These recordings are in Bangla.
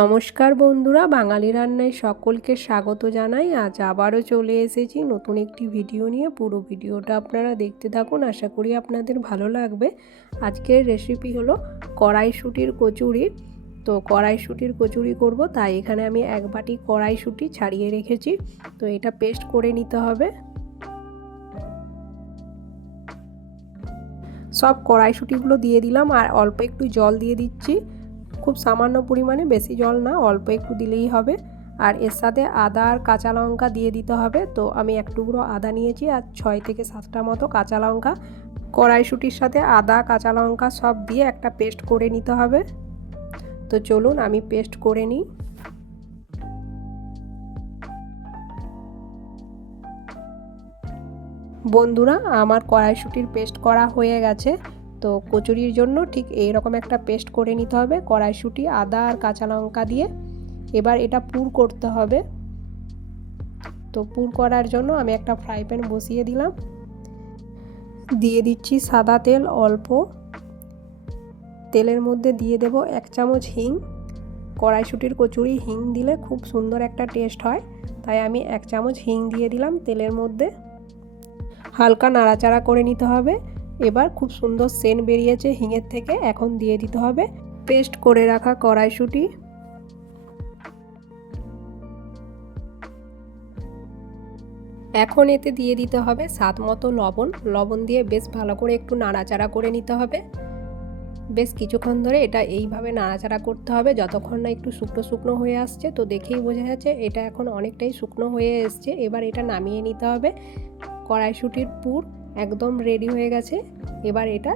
নমস্কার বন্ধুরা, বাঙালি রান্নায় সকলকে স্বাগত জানাই। আজ আবারও চলে এসেছি নতুন একটি ভিডিও নিয়ে। পুরো ভিডিওটা আপনারা দেখতে থাকুন, আশা করি আপনাদের ভালো লাগবে। আজকের রেসিপি হলো কড়াইশুঁটির কচুরি। তো কড়াইশুঁটির কচুরি করব, তাই এখানে আমি 1 বাটি কড়াইশুঁটি ছাড়িয়ে রেখেছি। তো এটা পেস্ট করে নিতে হবে। সব কড়াইশুঁটিগুলো দিয়ে দিলাম আর অল্প একটু জল দিয়ে দিচ্ছি, খুব সামান্য পরিমাণে, বেশি জল না, অল্প একটু দিলেই হবে। আর এর সাথে আদা আর কাঁচা লঙ্কা দিয়ে দিতে হবে। তো আমি 1 টুকরো আদা নিয়েছি আর 6 থেকে 7টা মতো কাঁচা লঙ্কা। কড়াইশুঁটির সাথে আদা কাঁচা লঙ্কা সব দিয়ে একটা পেস্ট করে নিতে হবে। তো চলুন আমি পেস্ট করে নিই। বন্ধুরা, আমার কড়াইশুঁটির পেস্ট করা হয়ে গেছে। তো কচুরির জন্য ঠিক এইরকম একটা পেস্ট করে নিতে হবে কড়াইশুঁটি, আদা আর কাঁচা লঙ্কা দিয়ে। এবার এটা পুর করতে হবে। তো পুর করার জন্য আমি একটা ফ্রাই প্যান বসিয়ে দিলাম, দিয়ে দিচ্ছি সাদা তেল অল্প। তেলের মধ্যে দিয়ে দেব 1 চামচ হিং। কড়াইশুঁটির কচুরি হিং দিলে খুব সুন্দর একটা টেস্ট হয়, তাই আমি 1 চামচ হিং দিয়ে দিলাম তেলের মধ্যে। হালকা নাড়াচাড়া করে নিতে হবে। এবার খুব সুন্দর সেন্ট বেরিয়েছে হিঙের থেকে, এখন দিয়ে দিতে হবে পেস্ট করে রাখা কড়াইশুঁটি। এখন এতে দিয়ে দিতে হবে স্বাদ মতো লবণ। লবণ দিয়ে বেশ ভালো করে একটু নাড়াচাড়া করে নিতে হবে। বেশ কিছুক্ষণ ধরে এটা এইভাবে নাড়াচাড়া করতে হবে যতক্ষণ না একটু শুকনো শুকনো হয়ে আসছে। তো দেখেই বোঝা যাচ্ছে এটা এখন অনেকটাই শুকনো হয়ে এসছে। এবার এটা নামিয়ে নিতে হবে। কড়াইশুঁটির পুর একদম রেডি হয়ে গেছে। এবার এটা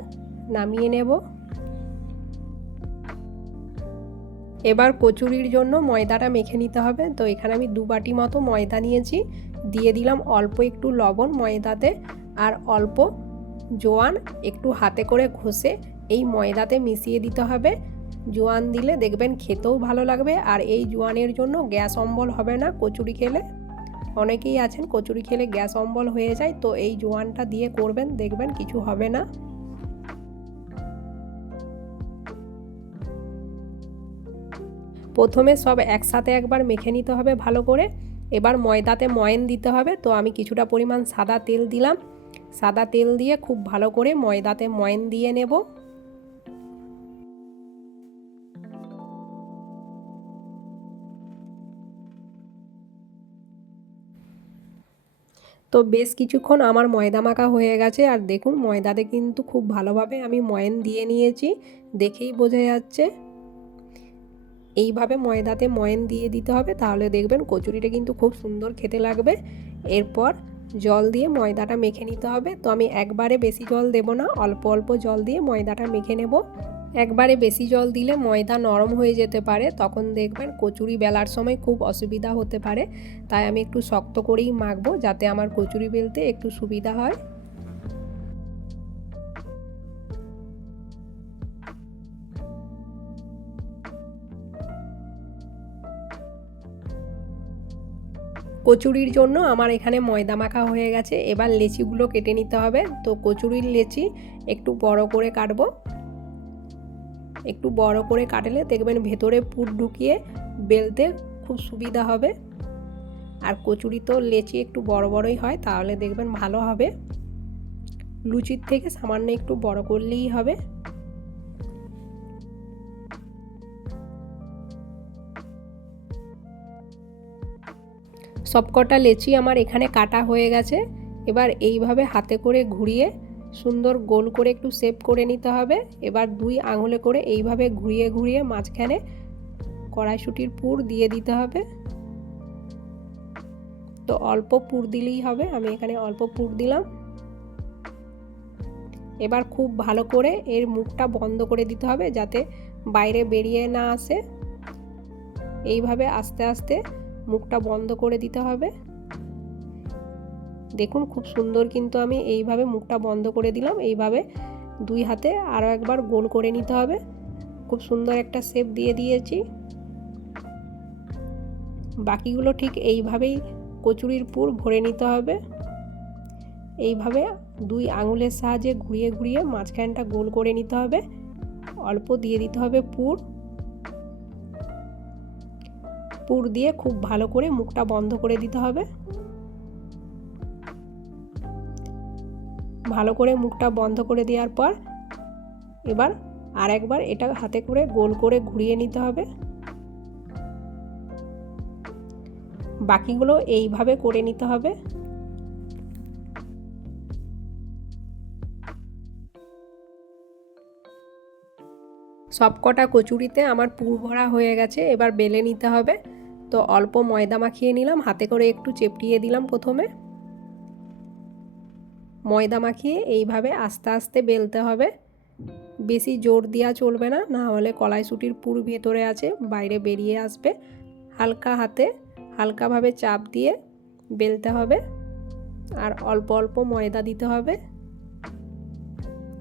নামিয়ে নেব। এবার কচুরির জন্য ময়দাটা মেখে নিতে হবে। তো এখানে আমি 2 বাটি মতো ময়দা নিয়েছি। দিয়ে দিলাম অল্প একটু লবণ ময়দাতে আর অল্প জোয়ান, একটু হাতে করে ঘষে এই ময়দাতে মিশিয়ে দিতে হবে। জোয়ান দিলে দেখবেন খেতেও ভালো লাগবে, আর এই জোয়ানের জন্য গ্যাস অম্বল হবে না কচুরি খেলে। অনেকেই আছেন কচুরি খেলে গ্যাস অম্বল হয়ে যায়, তো এই জোয়ানটা দিয়ে করবেন, দেখবেন কিছু হবে না। প্রথমে সব একসাথে একবার মেখে নিতে হবে ভালো করে। এবার ময়দাতে ময়ান দিতে হবে। তো আমি কিছুটা পরিমাণ সাদা তেল দিলাম। সাদা তেল দিয়ে খুব ভালো করে ময়দাতে ময়ান দিয়ে নেব। তো বেশ কিছুক্ষণ আমার ময়দা মাখা হয়ে গেছে, আর দেখুন ময়দাতে কিন্তু খুব ভালোভাবে আমি ময়ান দিয়ে নিয়েছি, দেখেই বোঝা যাচ্ছে। এইভাবে ময়দাতে ময়ান দিয়ে দিতে হবে, তাহলে দেখবেন কচুরিটা কিন্তু খুব সুন্দর খেতে লাগবে। এরপর জল দিয়ে ময়দাটা মেখে নিতে হবে। তো আমি একবারে বেশি জল দেব না, অল্প অল্প জল দিয়ে ময়দাটা মেখে নেব। একবারে বেশি জল দিলে ময়দা নরম হয়ে যেতে পারে, তখন দেখবেন কচুরি বেলার সময় খুব অসুবিধা হতে পারে। তাই আমি একটু শক্ত করেই মাখবো, যাতে আমার কচুরি বেলতে একটু সুবিধা হয়। কচুরির জন্য আমার এখানে ময়দা মাখা হয়ে গেছে। এবার লেচিগুলো কেটে নিতে হবে। তো কচুরির লেচি একটু বড় করে কাটবো। একটু বড় করে কাটলে দেখবেন ভেতরে পুর ঢুকিয়ে বেলতে খুব সুবিধা হবে। আর কচুরি তো লেচি একটু বড় বড়ই হয়, তাহলে দেখবেন ভালো হবে। লুচির থেকে সামান্য একটু বড় করলেই হবে। সবকটা লেচি আমার এখানে কাটা হয়ে গেছে। এবার এইভাবে হাতে করে ঘুরিয়ে সুন্দর গোল করে একটু শেপ করে নিতে হবে। এবার 2 আঙুলে করে এইভাবে ঘুরিয়ে ঘুরিয়ে মাঝখানে কড়াইশুঁটির পুর দিয়ে দিতে হবে। তো অল্প পুর দিলেই হবে, আমি এখানে অল্প পুর দিলাম। এবার খুব ভালো করে এর মুখটা বন্ধ করে দিতে হবে, যাতে বাইরে বেরিয়ে না আসে। এইভাবে আস্তে আস্তে মুখটা বন্ধ করে দিতে হবে। দেখুন খুব সুন্দর কিন্তু আমি এইভাবে মুখটা বন্ধ করে দিলাম। এইভাবে 2 হাতে আরও একবার গোল করে নিতে হবে। খুব সুন্দর একটা শেপ দিয়ে দিয়েছি। বাকিগুলো ঠিক এইভাবেই কচুরির পুর ভরে নিতে হবে। এইভাবে 2 আঙুলের সাহায্যে ঘুরিয়ে ঘুরিয়ে মাঝখানটা গোল করে নিতে হবে। অল্প দিয়ে দিতে হবে পুর। পুর দিয়ে খুব ভালো করে মুখটা বন্ধ করে দিতে হবে। ভালো করে মুখটা বন্ধ করে দেওয়ার পর এবার আরেকবার এটা হাতে করে গোল করে ঘুরিয়ে নিতে হবে। বাকিগুলো এইভাবে করে নিতে হবে। সবকটা কচুরিতে আমার পুর ভরা হয়ে গেছে, এবার বেলে নিতে হবে। তো অল্প ময়দা মাখিয়ে নিলাম, হাতে করে একটু চেপটিয়ে দিলাম। প্রথমে ময়দা মাখিয়ে এইভাবে আস্তে আস্তে বেলতে হবে, বেশি জোর দেওয়া চলবে না, না হলে কড়াইশুঁটির পুর ভেতরে আছে বাইরে বেরিয়ে আসবে। হালকা হাতে হালকাভাবে চাপ দিয়ে বেলতে হবে আর অল্প অল্প ময়দা দিতে হবে,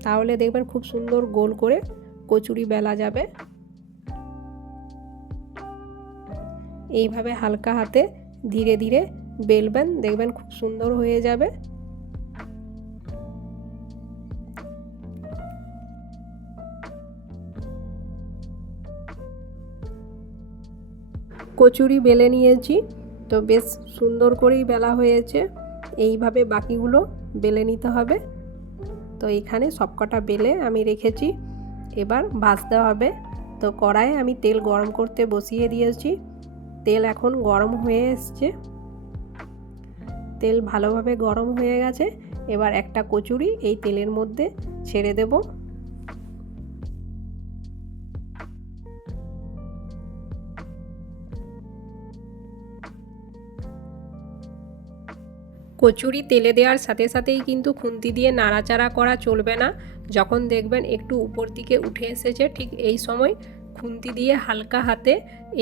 তাহলে দেখবেন খুব সুন্দর গোল করে কচুরি বেলা যাবে। এইভাবে হালকা হাতে ধীরে ধীরে বেলবেন, দেখবেন খুব সুন্দর হয়ে যাবে। কচুরি বেলে নিয়েছি, তো বেশ সুন্দর করেই বেলা হয়েছে। এইভাবে বাকিগুলো বেলে নিতে হবে। তো এখানে সবকটা বেলে আমি রেখেছি, এবার ভাজতে হবে। তো কড়াইয়ে আমি তেল গরম করতে বসিয়ে দিয়েছি, তেল এখন গরম হয়ে এসছে। তেল ভালোভাবে গরম হয়ে গেছে, এবার একটা কচুরি এই তেলের মধ্যে ছেড়ে দেব। কচুরি তেলে দেওয়ার সাথে সাথেই কিন্তু খুন্তি দিয়ে নাড়াচাড়া করা চলবে না। যখন দেখবেন একটু উপর দিকে উঠে এসেছে, ঠিক এই সময় খুন্তি দিয়ে হালকা হাতে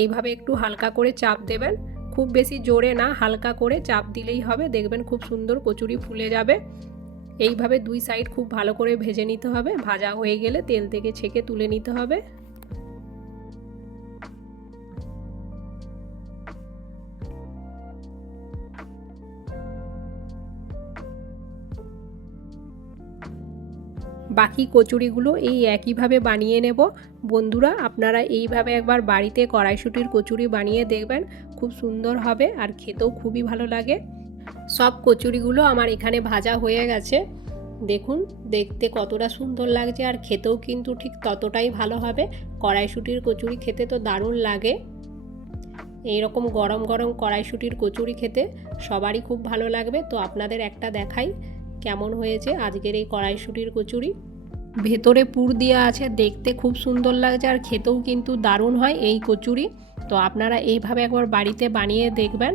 এইভাবে একটু হালকা করে চাপ দেবেন, খুব বেশি জোরে না, হালকা করে চাপ দিলেই হবে। দেখবেন খুব সুন্দর কচুরি ফুলে যাবে। এইভাবে দুই সাইড খুব ভালো করে ভেজে নিতে হবে। ভাজা হয়ে গেলে তেল থেকে ছেঁকে তুলে নিতে হবে। বাকি কচুরিগুলো এই একইভাবে বানিয়ে নেব। বন্ধুরা, আপনারা এইভাবে একবার বাড়িতে কড়াইশুঁটির কচুরি বানিয়ে দেখবেন, খুব সুন্দর হবে আর খেতেও খুবই ভালো লাগে। সব কচুরিগুলো আমার এখানে ভাজা হয়ে গেছে। দেখুন দেখতে কতটা সুন্দর লাগছে আর খেতেও কিন্তু ঠিক ততটাই ভালো হবে। কড়াইশুঁটির কচুরি খেতে তো দারুণ লাগে। এইরকম গরম গরম কড়াইশুঁটির কচুরি খেতে সবারই খুব ভালো লাগবে। তো আপনাদের একটা দেখাই কেমন হয়েছে আজকের এই কড়াইশুঁটির কচুরি। ভেতরে পুর দেওয়া আছে, দেখতে খুব সুন্দর লাগছে আর খেতেও কিন্তু দারুণ হয় এই কচুরি। তো আপনারা এইভাবে একবার বাড়িতে বানিয়ে দেখবেন,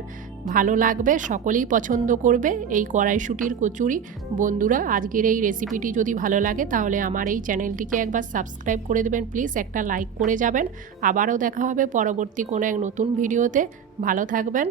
ভালো লাগবে, সকলেই পছন্দ করবে এই কড়াইশুঁটির কচুরি। বন্ধুরা, আজকের এই রেসিপিটি যদি ভালো লাগে তাহলে আমার এই চ্যানেলটিকে একবার সাবস্ক্রাইব করে দেবেন, প্লিজ একটা লাইক করে যাবেন। আবারও দেখা হবে পরবর্তী কোনো এক নতুন ভিডিওতে। ভালো থাকবেন।